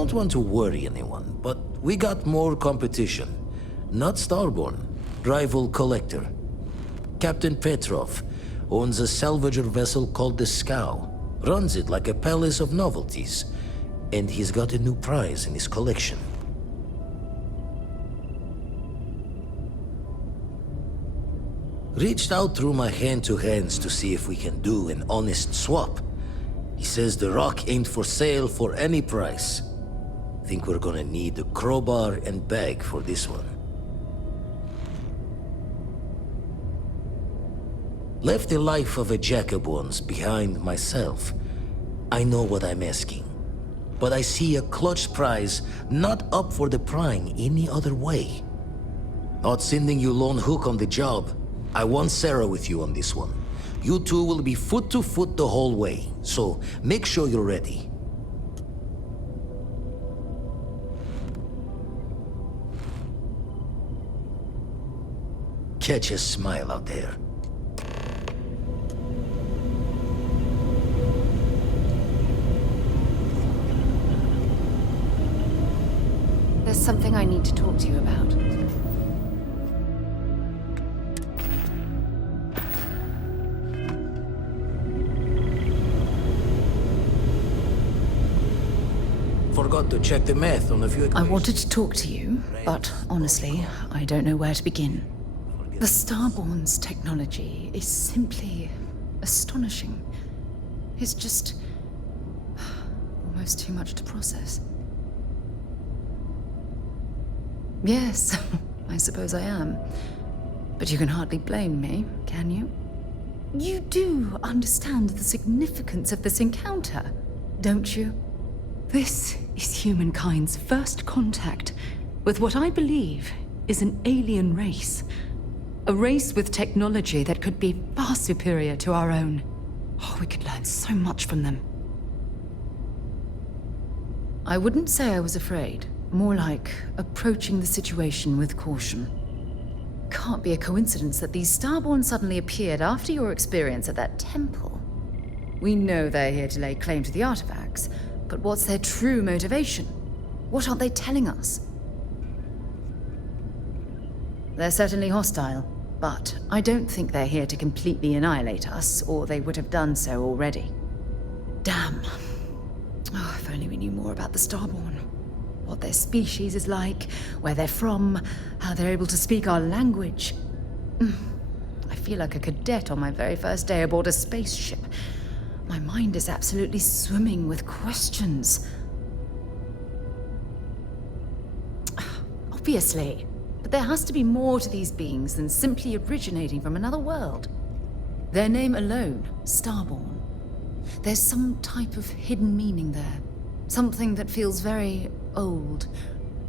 don't want to worry anyone, but we got more competition. Not Starborn, rival collector. Captain Petrov owns a salvager vessel called the Scow. Runs it like a palace of novelties. And he's got a new prize in his collection. Reached out through my hand-to-hands to see if we can do an honest swap. He says the rock ain't for sale for any price. Think we're gonna need a crowbar and bag for this one. Left the life of a jacob once behind myself. I know what I'm asking. But I see a clutch prize not up for the prying any other way. Not sending you lone hook on the job. I want Sarah with you on this one. You two will be foot to foot the whole way, so make sure you're ready. Catch a smile out there. There's something I need to talk to you about. Forgot to check the math on a few I equations. wanted to talk to you, but honestly, I don't know where to begin. The Starborn's technology is simply astonishing. It's just almost too much to process. Yes, I suppose I am. But you can hardly blame me, can you? You do understand the significance of this encounter, don't you? This is humankind's first contact with what I believe is an alien race. A race with technology that could be far superior to our own. Oh, we could learn so much from them. I wouldn't say I was afraid. More like approaching the situation with caution. Can't be a coincidence that these Starborn suddenly appeared after your experience at that temple. We know they're here to lay claim to the artifacts, but what's their true motivation? What aren't they telling us? They're certainly hostile, but I don't think they're here to completely annihilate us, or they would have done so already. Damn. Oh, if only we knew more about the Starborn. What their species is like, where they're from, how they're able to speak our language. I feel like a cadet on my very first day aboard a spaceship. My mind is absolutely swimming with questions. Obviously, but there has to be more to these beings than simply originating from another world. Their name alone, Starborn. There's some type of hidden meaning there. Something that feels very old,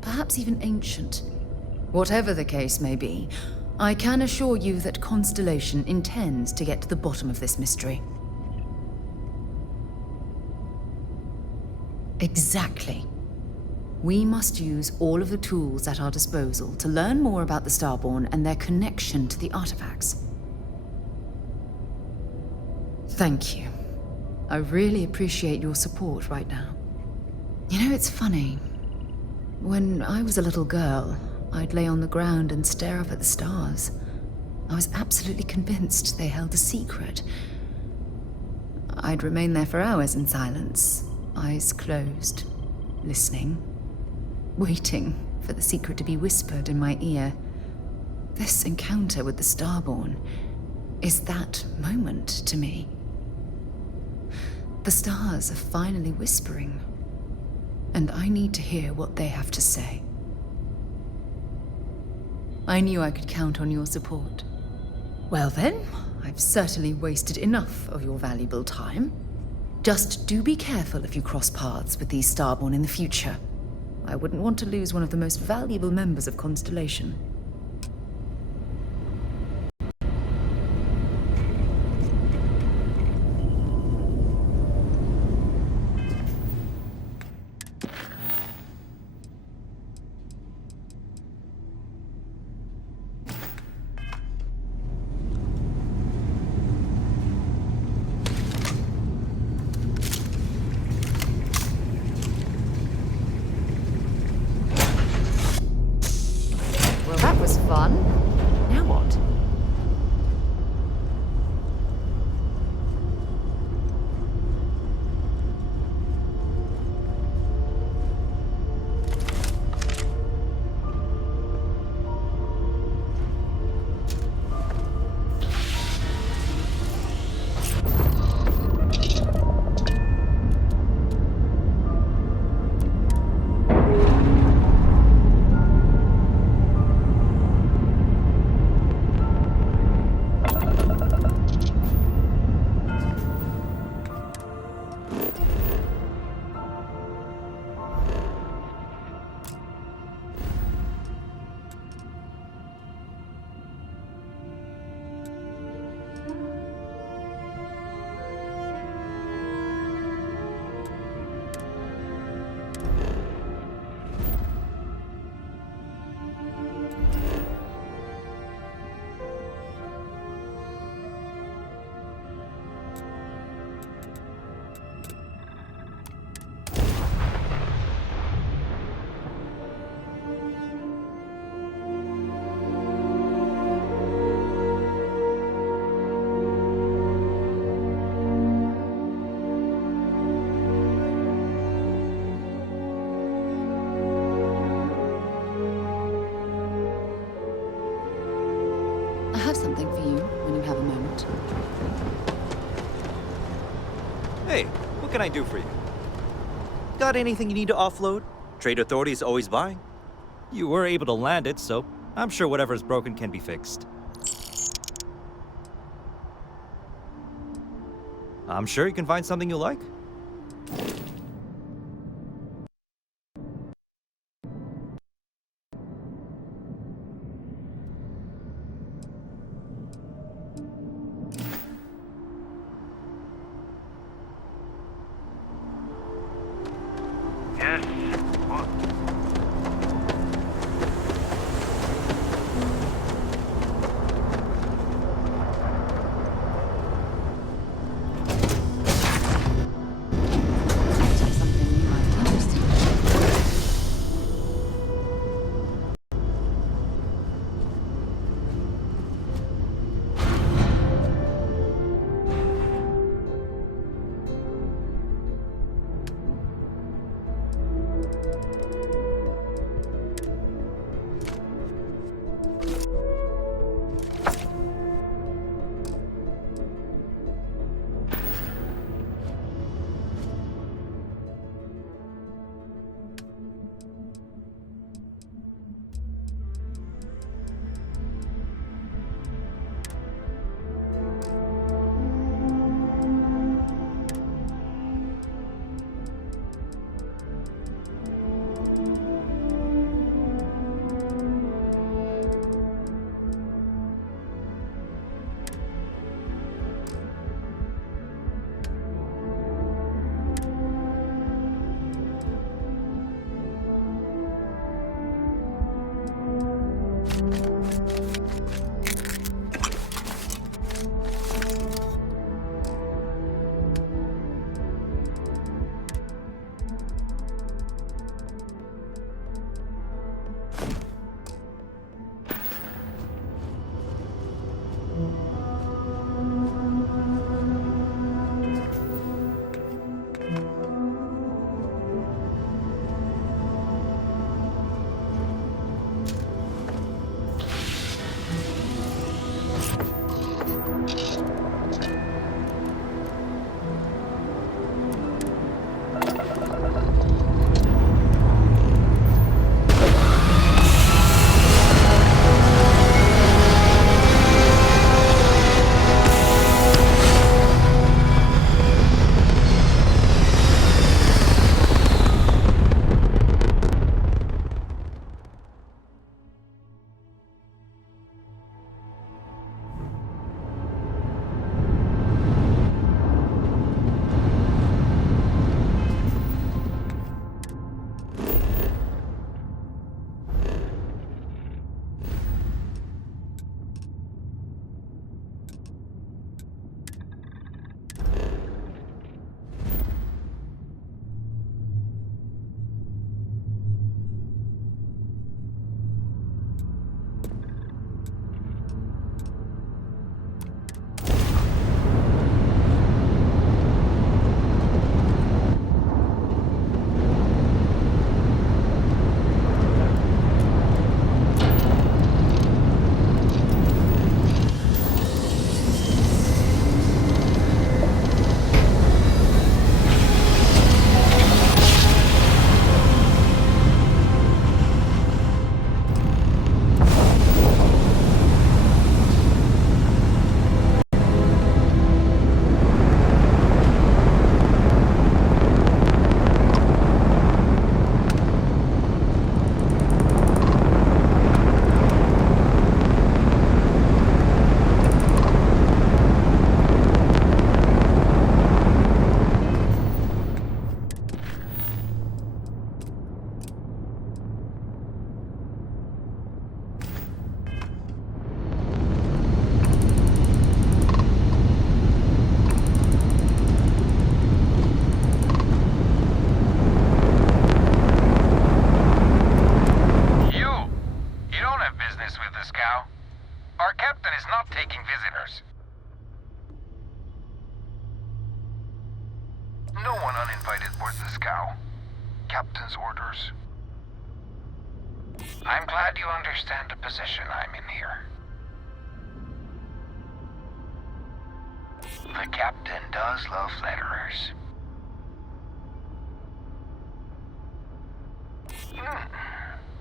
perhaps even ancient. Whatever the case may be, I can assure you that Constellation intends to get to the bottom of this mystery. Exactly. We must use all of the tools at our disposal to learn more about the Starborn and their connection to the artifacts. Thank you. I really appreciate your support right now. You know, it's funny. When I was a little girl, I'd lay on the ground and stare up at the stars. I was absolutely convinced they held a secret. I'd remain there for hours in silence, eyes closed, listening, waiting for the secret to be whispered in my ear. This encounter with the Starborn is that moment to me. The stars are finally whispering, and I need to hear what they have to say. I knew I could count on your support. Well then, I've certainly wasted enough of your valuable time. Just do be careful if you cross paths with these Starborn in the future. I wouldn't want to lose one of the most valuable members of Constellation. Hey, what can I do for you? Got anything you need to offload? Trade Authority is always buying. You were able to land it, so I'm sure whatever's broken can be fixed. I'm sure you can find something you like. Yes. What? Something you might be interested in. No one uninvited boards this cow. Captain's orders. I'm glad you understand the position I'm in here. The captain does love flatterers.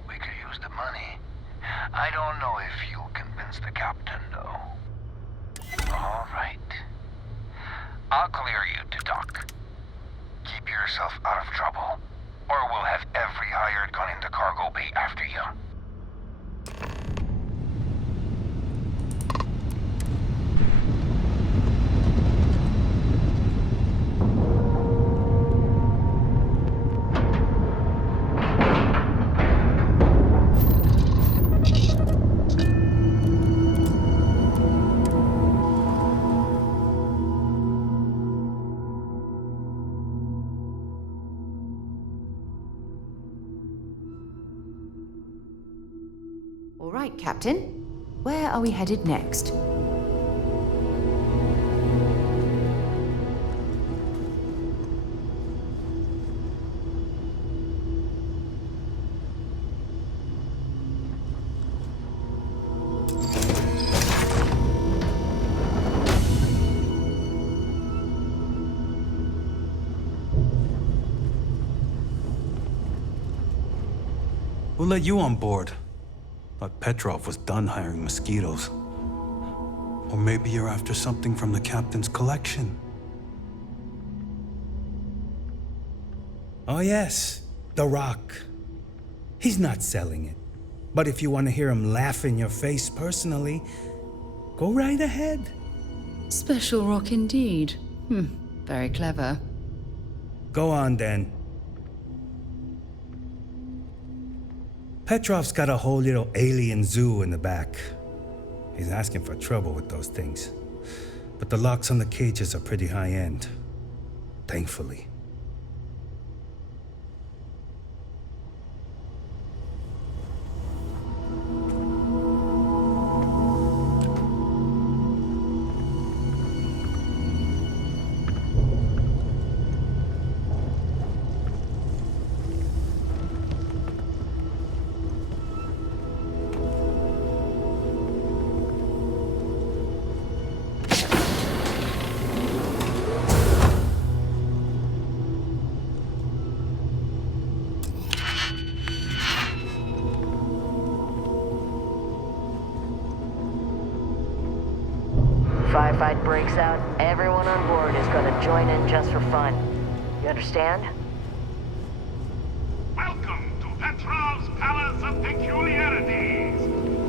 We could use the money. I don't know if you'll convince the captain, though. All right. I'll clear you to dock. Keep yourself out of trouble, or we'll have every hired gun in the cargo bay after you. All right, Captain. Where are we headed next? Who let you on board? Thought Petrov was done hiring mosquitoes. Or maybe you're after something from the captain's collection. Oh yes, The Rock. He's not selling it. But if you want to hear him laugh in your face personally, go right ahead. Special rock indeed. Very clever. Go on then. Petrov's got a whole little alien zoo in the back. He's asking for trouble with those things. But the locks on the cages are pretty high end. Thankfully. Firefight breaks out, everyone on board is gonna join in just for fun. You understand? Welcome to Petrov's Palace of Peculiarities,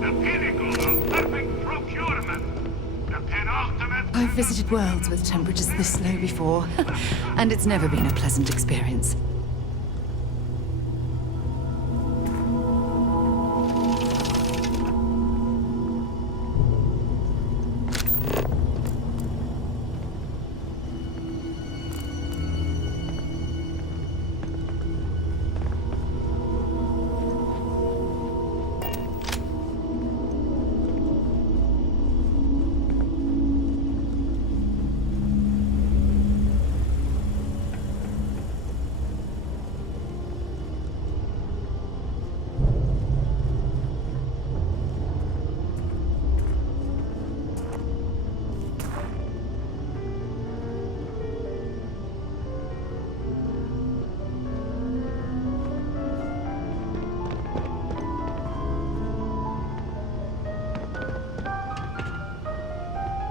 the pinnacle of perfect procurement, the penultimate... I've visited worlds with temperatures this low before, and it's never been a pleasant experience.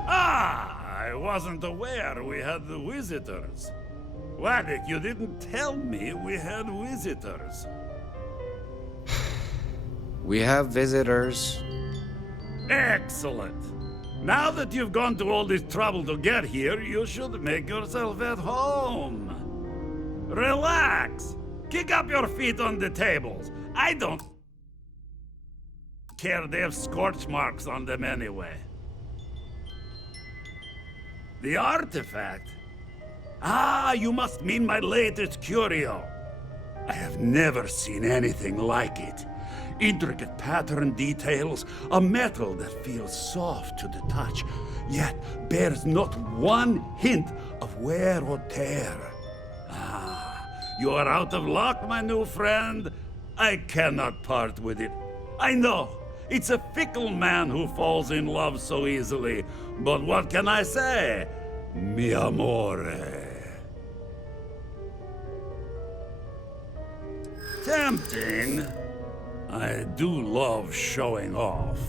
I wasn't aware we had the visitors. Waddick, you didn't tell me we had visitors. We have visitors. Excellent. Now that you've gone to all this trouble to get here, you should make yourself at home. Relax. Kick up your feet on the tables. I don't care, they have scorch marks on them anyway. The artifact? Ah, you must mean my latest curio. I have never seen anything like it. Intricate pattern details, a metal that feels soft to the touch, yet bears not one hint of wear or tear. Ah, you are out of luck, my new friend. I cannot part with it. I know, it's a fickle man who falls in love so easily, but what can I say? Mi amore. Tempting. I do love showing off.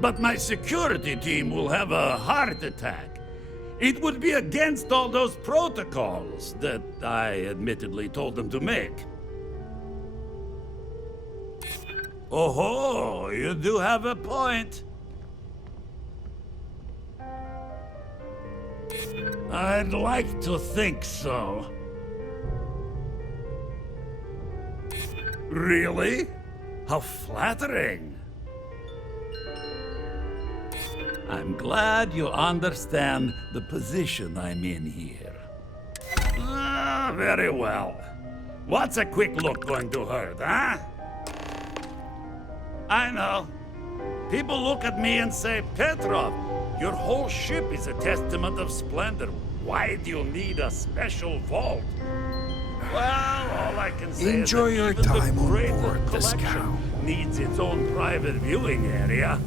But my security team will have a heart attack. It would be against all those protocols that I admittedly told them to make. Oh, you do have a point. I'd like to think so. Really? How flattering. I'm glad you understand the position I'm in here. Very well. What's a quick look going to hurt, huh? I know. People look at me and say, Petrov, your whole ship is a testament of splendor. Why do you need a special vault? Well, all I can say Enjoy is that your even time the on greatest board this collection cow. needs its own private viewing area.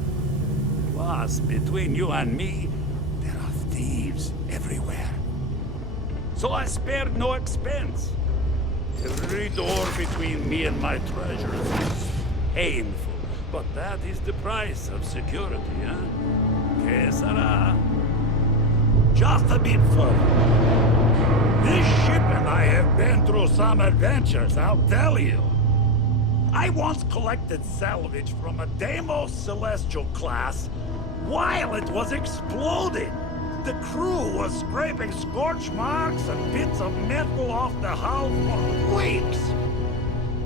Plus, between you and me, there are thieves everywhere. So I spared no expense. Every door between me and my treasures is painful, but that is the price of security, huh? Que sera? Just a bit further. This ship and I have been through some adventures, I'll tell you. I once collected salvage from a Deimos Celestial class while it was exploding. The crew was scraping scorch marks and bits of metal off the hull for weeks.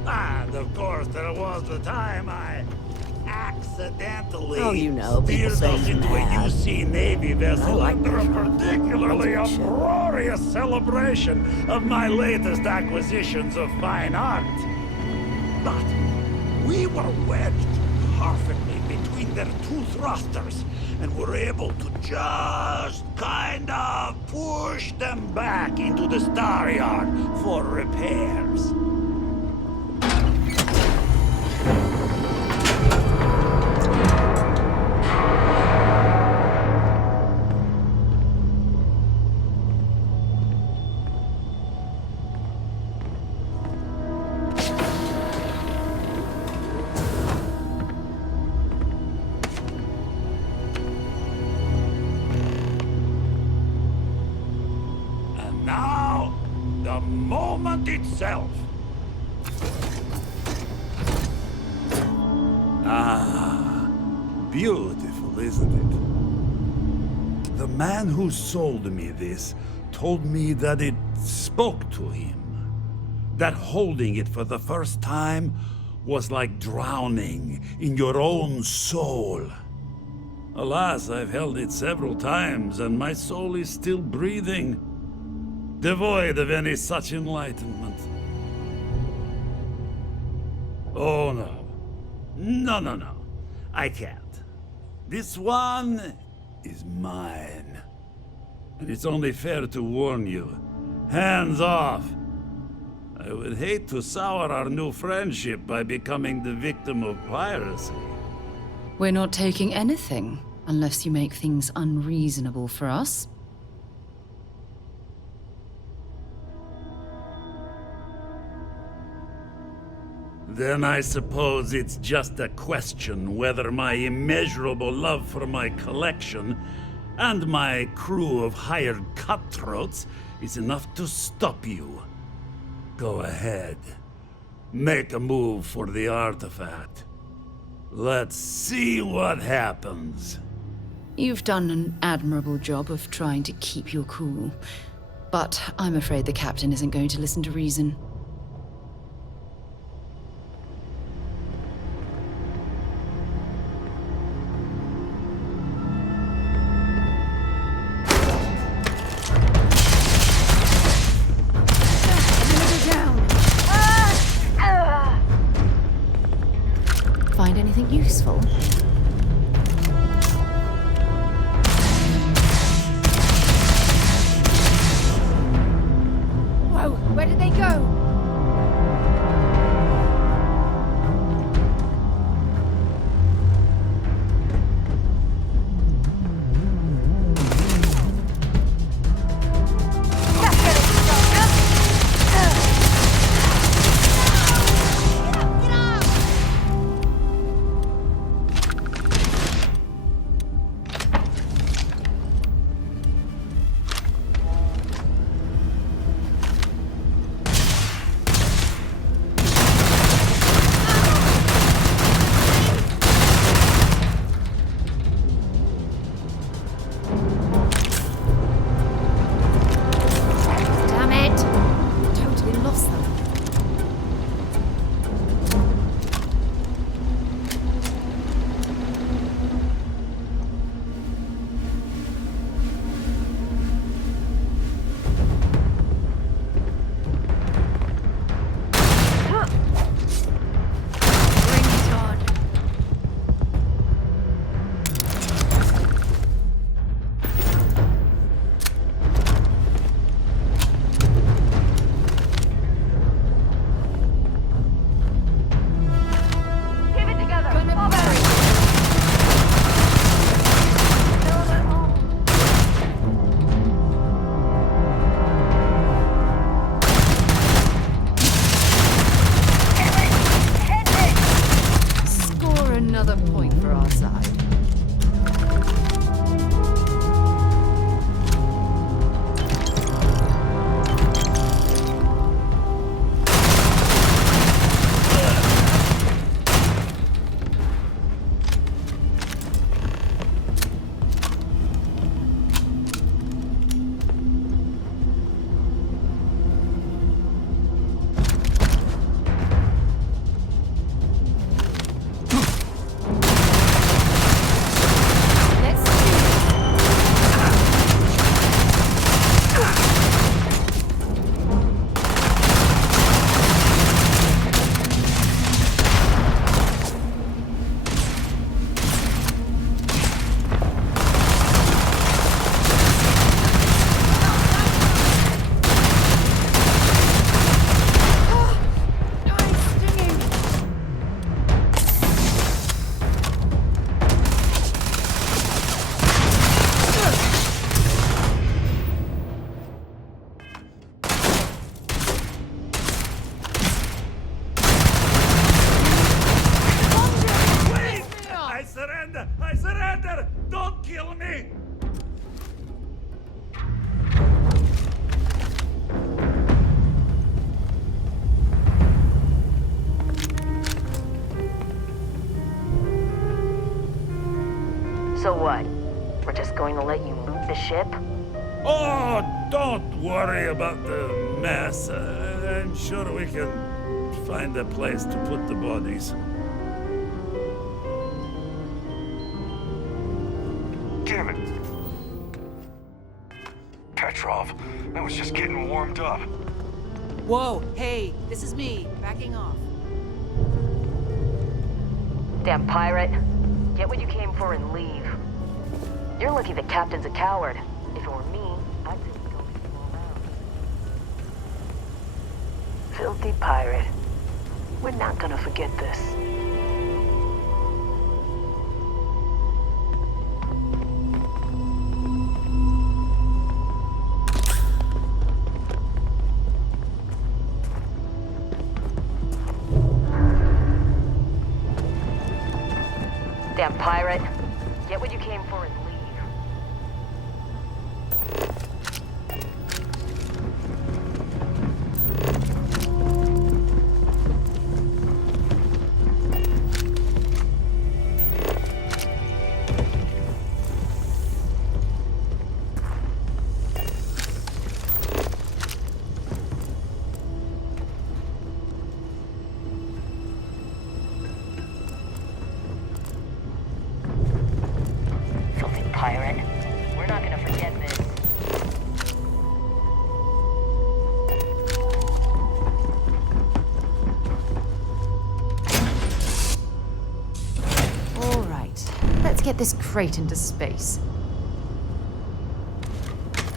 And of course, there was the time I accidentally Oh, you know, people steered say us he's into mad. a UC Navy vessel like under a that. particularly uproarious celebration of my latest acquisitions of fine art. But we were wedged perfectly between their two thrusters and were able to just kind of push them back into the star yard for repairs. Now, the moment itself. Ah, beautiful, isn't it? The man who sold me this told me that it spoke to him. That holding it for the first time was like drowning in your own soul. Alas, I've held it several times, and my soul is still breathing, devoid of any such enlightenment. Oh, no. No. I can't. This one is mine. And it's only fair to warn you. Hands off! I would hate to sour our new friendship by becoming the victim of piracy. We're not taking anything, unless you make things unreasonable for us. Then I suppose it's just a question whether my immeasurable love for my collection and my crew of hired cutthroats is enough to stop you. Go ahead. Make a move for the artifact. Let's see what happens. You've done an admirable job of trying to keep your cool. But I'm afraid the captain isn't going to listen to reason. Find anything useful? Whoa, where did they go? ship? Oh, don't worry about the mess. I'm sure we can find a place to put the bodies. Damn it! Petrov, I was just getting warmed up. Whoa, hey, this is me, backing off. Damn pirate. Get what you came for and leave. You're lucky the captain's a coward. If it were me, I'd simply go leave you around. Filthy pirate. We're not gonna forget this. Damn pirate. Get what you came for and leave. Filthy pirate. We're not gonna forget this. All right, let's get this crate into space.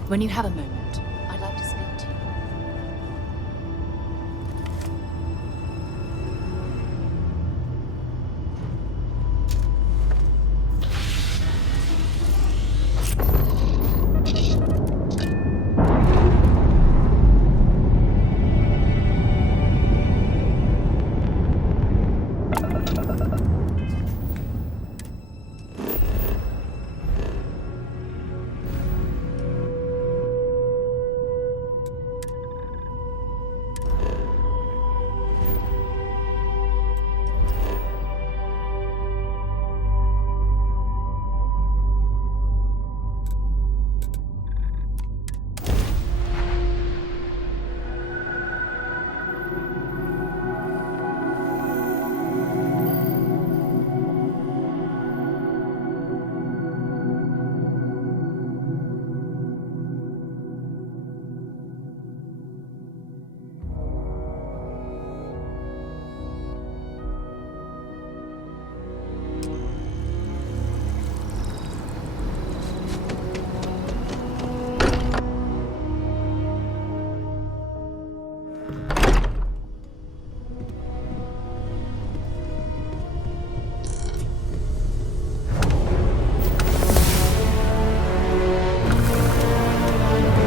When you have a moment, I'd like to speak to you.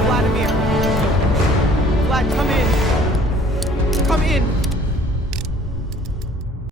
Vladimir! Vlad, come in! Come in!